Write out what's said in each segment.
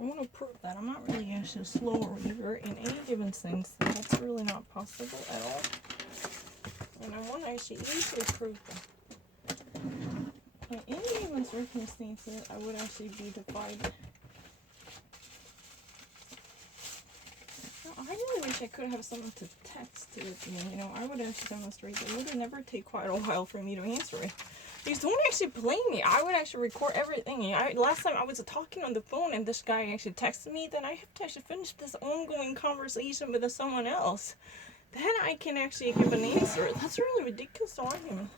I want to prove that I'm not really actually a slow reader in any given sense. That's really not possible at all. And I want to actually easily prove that. In any given circumstances, I would actually be defied. I really wish I could have someone to text it with me. You know, I would actually demonstrate. It would never take quite a while for me to answer it. Because don't actually blame me. I would actually record everything. Last time I was talking on the phone and this guy actually texted me, then I have to actually finish this ongoing conversation with someone else. Then I can actually give an answer. That's a really ridiculous argument.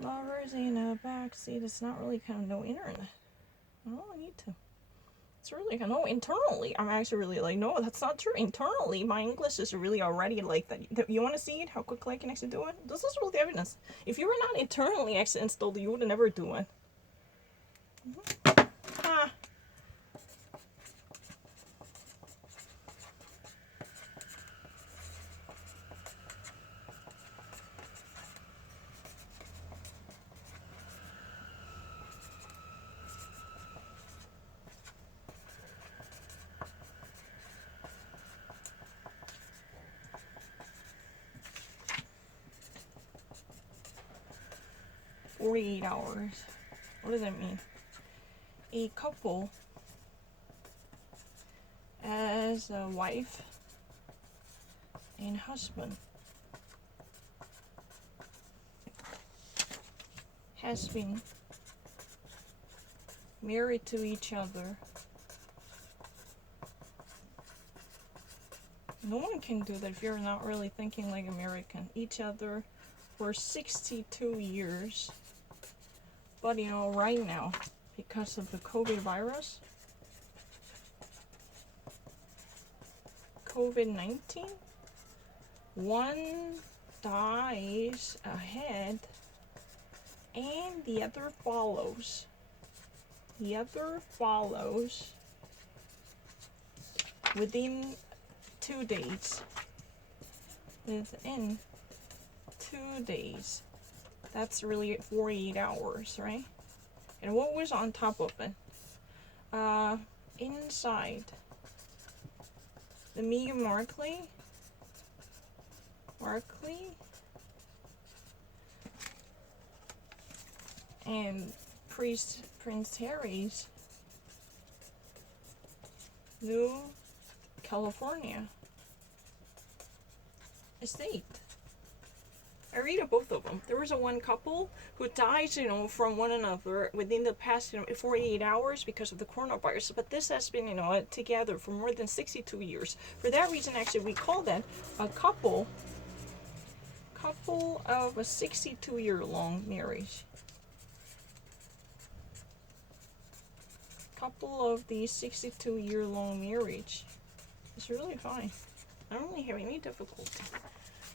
Lovers in a backseat. It's not really kind of no internet. I don't need to. It's really, no, internally, I'm actually really like, no, that's not true. Internally, my English is really already like that. You want to see it? How quickly I can actually do it? This is really the evidence. If you were not internally actually installed, you would never do it. Ah. 48 hours. What does that mean? A couple as a wife and husband has been married to each other. No one can do that if you're not really thinking like American. Each other for 62 years. But you know, right now, because of the COVID virus, COVID-19, one dies ahead and the other follows. The other follows within 2 days. Within 2 days. That's really 48 hours, right? And what was on top of it? Inside the Meghan Markle and Prince Harry's new California estate. I read of both of them. There was a one couple who died, you know, from one another within the past, 48 hours because of the coronavirus. But this has been, together for more than 62 years. For that reason, actually, we call that a couple of a 62-year-long marriage. Couple of the 62-year-long marriage. It's really fine. I don't really have any difficulty.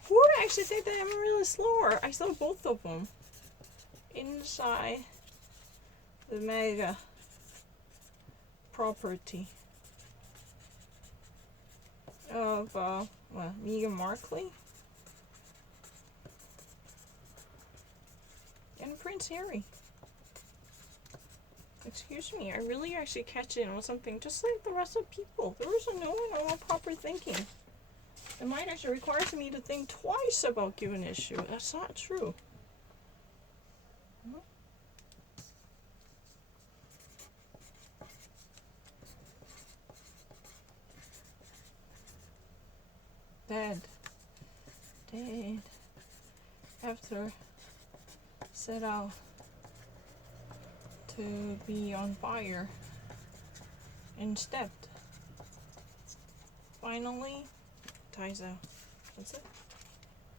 Who would actually think that I'm really slower? I saw both of them inside the mega property of Meghan Markle and Prince Harry. Excuse me, I really actually catch in on something just like the rest of people. There is no proper thinking. It might actually require me to think twice about given issue. That's not true. Dead. After set out to be on fire and stepped. Finally ties out. That's it.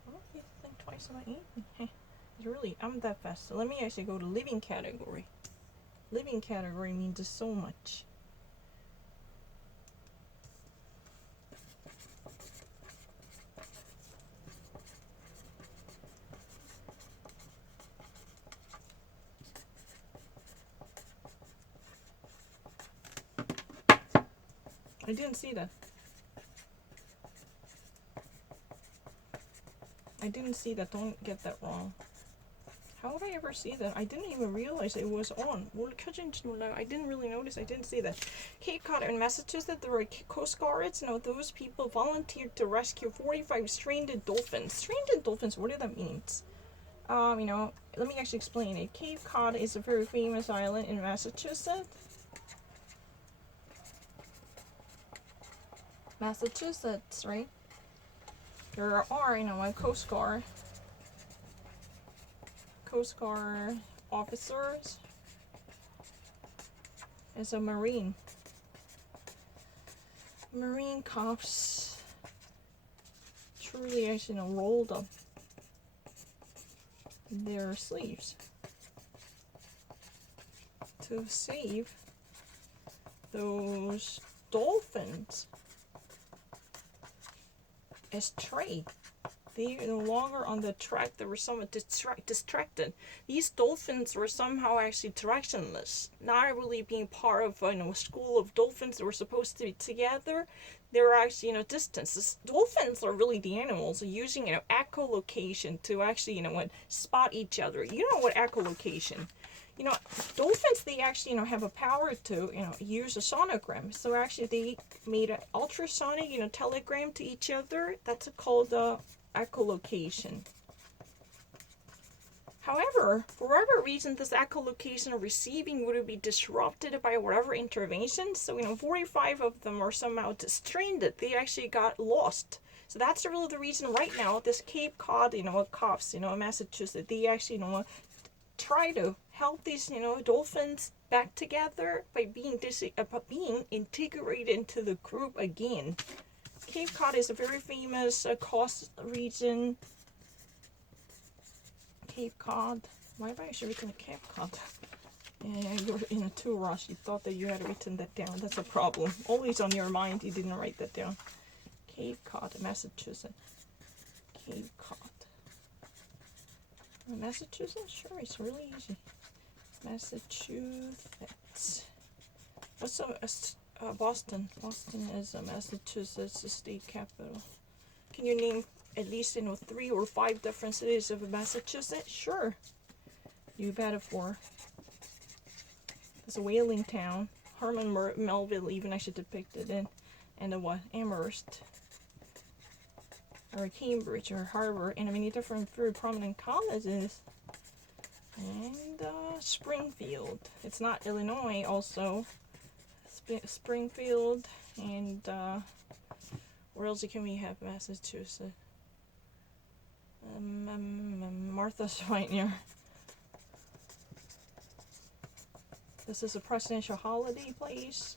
I don't need to think twice about anything. I'm that fast. So let me actually go to living category. Living category means so much. I didn't see that. Don't get that wrong. How would I ever see that? I didn't even realize it was on. Well, I didn't really notice. I didn't see that. Cape Cod in Massachusetts, there were Coast Guards. Those people volunteered to rescue 45 stranded dolphins. Stranded dolphins, what do that mean? Let me actually explain it. Cape Cod is a very famous island in Massachusetts. Massachusetts, right? There are, a Coast Guard officers. As a Marine cops truly actually rolled up their sleeves to save those dolphins as trade. They were no longer on the track. They were somewhat distracted. These dolphins were somehow actually directionless, not really being part of a school of dolphins that were supposed to be together. They were actually distances. Dolphins are really the animals using echolocation to actually spot each other. You know what echolocation? Dolphins, they actually have a power to use a sonogram. So actually they made an ultrasonic telegram to each other. That's called echolocation. However, for whatever reason, this echolocation receiving would be disrupted by whatever intervention. So 45 of them are somehow stranded. They actually got lost. So that's really the reason right now this Cape Cod cops Massachusetts, they actually try to help these dolphins back together by being integrated into the group again. Cape Cod is a very famous coast region. Cape Cod. Why have I actually written Cape Cod? Yeah, you're in a too rush. You thought that you had written that down. That's a problem. Always on your mind. You didn't write that down. Cape Cod, Massachusetts. Cape Cod. Massachusetts? Sure, it's really easy. Massachusetts. What's Boston? Boston is Massachusetts state capital. Can you name at least 3 or 5 different cities of Massachusetts? Sure. You bet it for. There's a whaling town. Herman Melville even actually depicted in. And Amherst. Or Cambridge or Harvard. And many different very prominent colleges. And Springfield. It's not Illinois also. Springfield. And where else can we have Massachusetts? Martha's Vineyard. This is a presidential holiday place.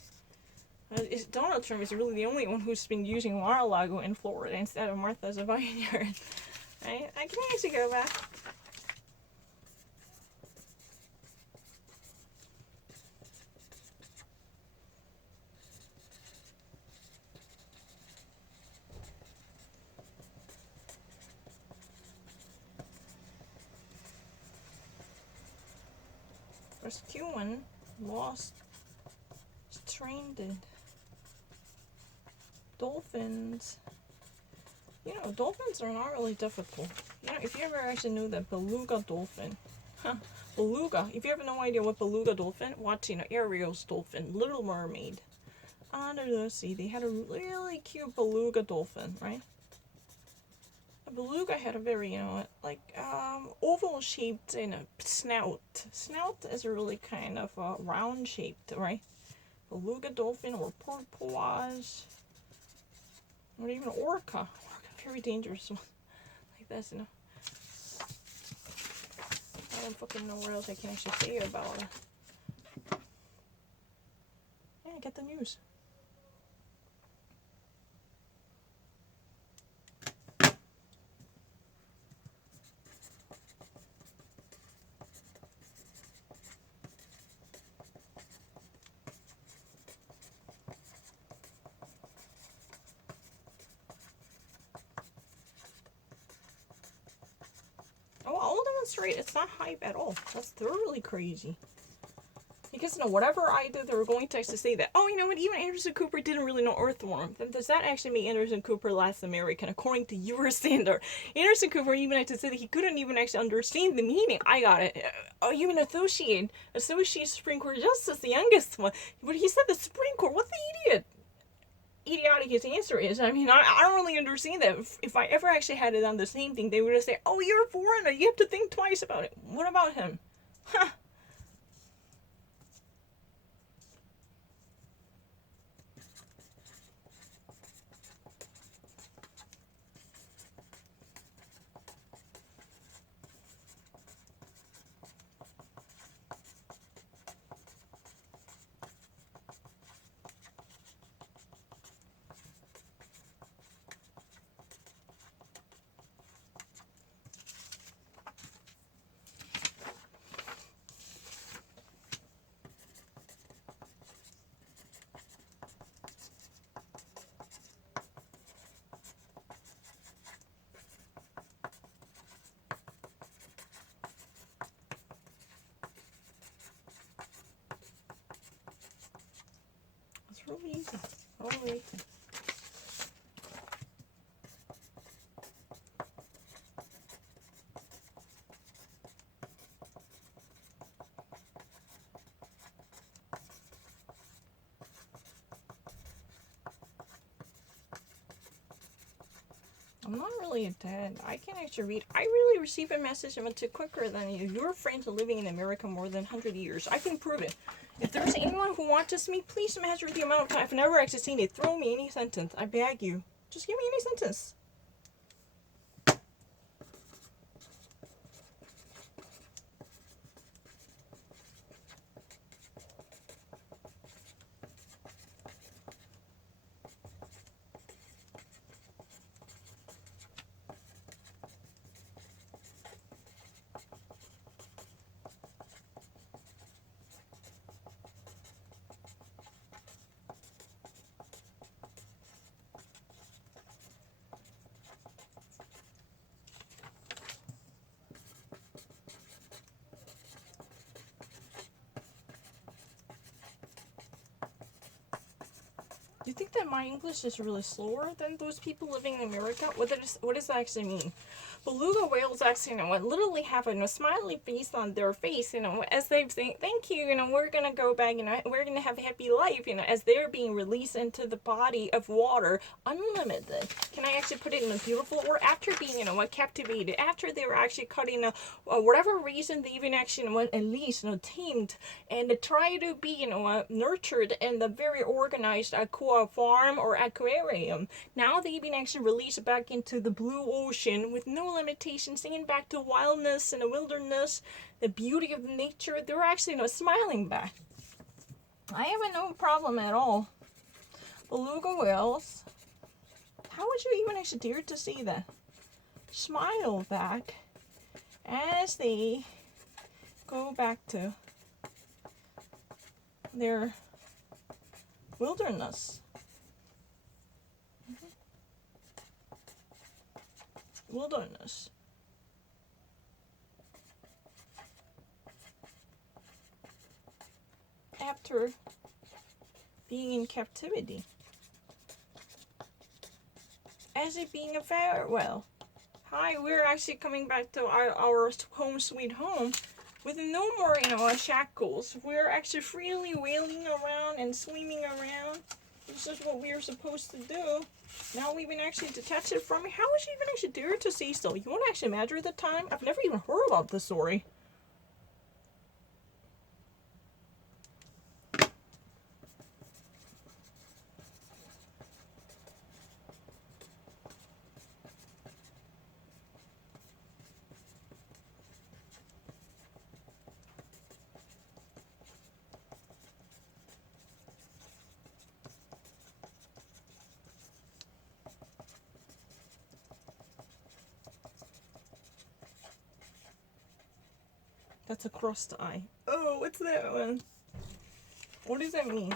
Donald Trump is really the only one who's been using Mar-a-Lago in Florida instead of Martha's Vineyard. I can actually go back. Rescuing lost, stranded dolphins. Dolphins are not really difficult. If you ever actually knew that beluga dolphin, beluga. If you have no idea what beluga dolphin, watch Ariel's dolphin, Little Mermaid. Under the sea, they had a really cute beluga dolphin, right? A beluga had a very, oval shaped snout. Snout is really kind of round shaped, right? Beluga dolphin or porpoise. Or even orca. Very dangerous one. Like this, I don't fucking know what else I can actually say about it. Yeah, get the news. Oh, all demonstrate. It's not hype at all. That's thoroughly crazy. Because, whatever I did, they were going to actually say that, oh, you know what, even Anderson Cooper didn't really know Earthworm. Then does that actually make Anderson Cooper less American, according to your standard? Anderson Cooper even had to say that he couldn't even actually understand the meaning. I got it. Oh, you mean Associate Supreme Court Justice, the youngest one. But he said the Supreme Court. What the idiot? Idiotic his answer is. I mean, I don't really understand that. If I ever actually had it on the same thing, they would just say, oh, you're a foreigner. You have to think twice about it. What about him? Huh. It's really easy. Really easy. I'm not really dead. I can actually read. I really receive a message and went to quicker than you. Your friends are living in America more than 100 years. I can prove it. If there's anyone who wants to me, please measure the amount of time. I've never actually seen it. Throw me any sentence. I beg you. Just give me any sentence. You think that my English is really slower than those people living in America? What does that actually mean? Beluga whales actually, literally have a smiley face on their face, as they say, thank you, we're gonna go back, we're gonna have a happy life, as they're being released into the body of water, unlimited. Can I actually put it in a beautiful, or after being, captivated, after they were actually cutting, whatever reason they even actually, at least, tamed, and try to be, nurtured in the very organized aqua farm or aquarium. Now they've been actually released back into the blue ocean with no limitations, singing back to wildness and the wilderness, the beauty of nature. They're actually smiling back. I have no problem at all. Beluga whales. How would you even actually dare to see that? Smile back as they go back to their wilderness. Wilderness. After being in captivity. As it being a farewell. Hi, we're actually coming back to our home sweet home with no more, shackles. We're actually freely wailing around and swimming around. This is what we are supposed to do. Now we've been actually detached from it. How would you even actually dare to say so? You want to actually measure the time? I've never even heard about this story. That's across the eye. Oh, what's that one? What does that mean?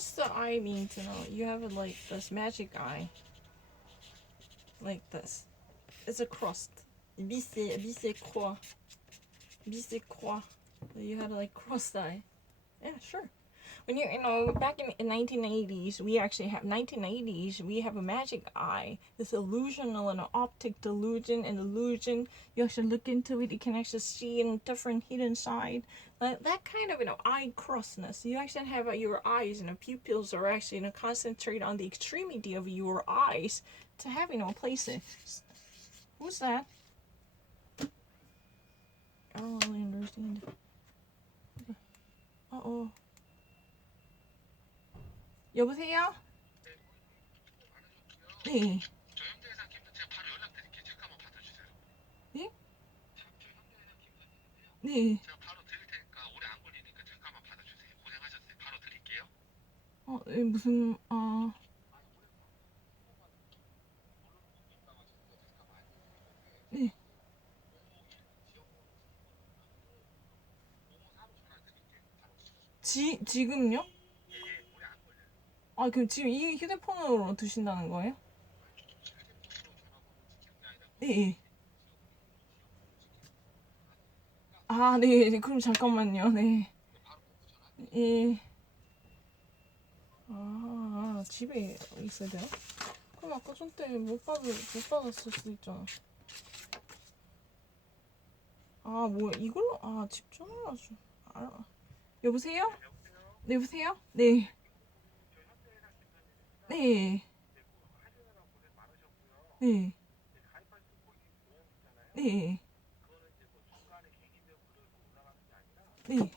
crossed eye means, you know, you have like this magic eye. Like this. It's a crossed. Bisecroix. Bisecroix. You had like crossed eye. Yeah, sure. When you know, back in 1980s, we actually have 1980s. We have a magic eye. This illusional and an optic delusion and illusion. You actually look into it. You can actually see in different hidden side. Like that kind of eye crossness. You actually have your eyes and the pupils are actually concentrate on the extremity of your eyes to have places. Who's that? I don't really understand. Uh-oh. 여보세요? 네. 저 현대해상 김도 제가 바로 연락드릴게요. 잠깐만 받아주세요. 네? 저 현대해상 김선인데요. 네. 제가 바로 드릴 테니까 오래 안 걸리니까 잠깐만 받아주세요. 고생하셨어요. 바로 드릴게요. 네, 무슨, 네. 지금요? 예, 오래 안 걸려요. 아, 그럼 지금 이 휴대폰으로 드신다는 거예요? 휴대폰으로 전화번호 지키는 게 아니라 네. 아, 네. 그럼 잠깐만요. 네. 바로 끊고 전화. 예. 아, 집에 있어야 돼요? 그럼 아까 전때 못 받았을 수도 있잖아. 아, 뭐야, 이걸로? 아, 집 전화가 좀, 여보세요? 여보세요? 네, 여보세요? 네. 저 현대해상 김선인입니다. 네. 하시느라 고생 많으셨고요. 네. 가입할 때 거기 모형 있잖아요. 네. 그거는 이제 뭐 중간에 갱이면 그대로 올라가는 게 아니라 네.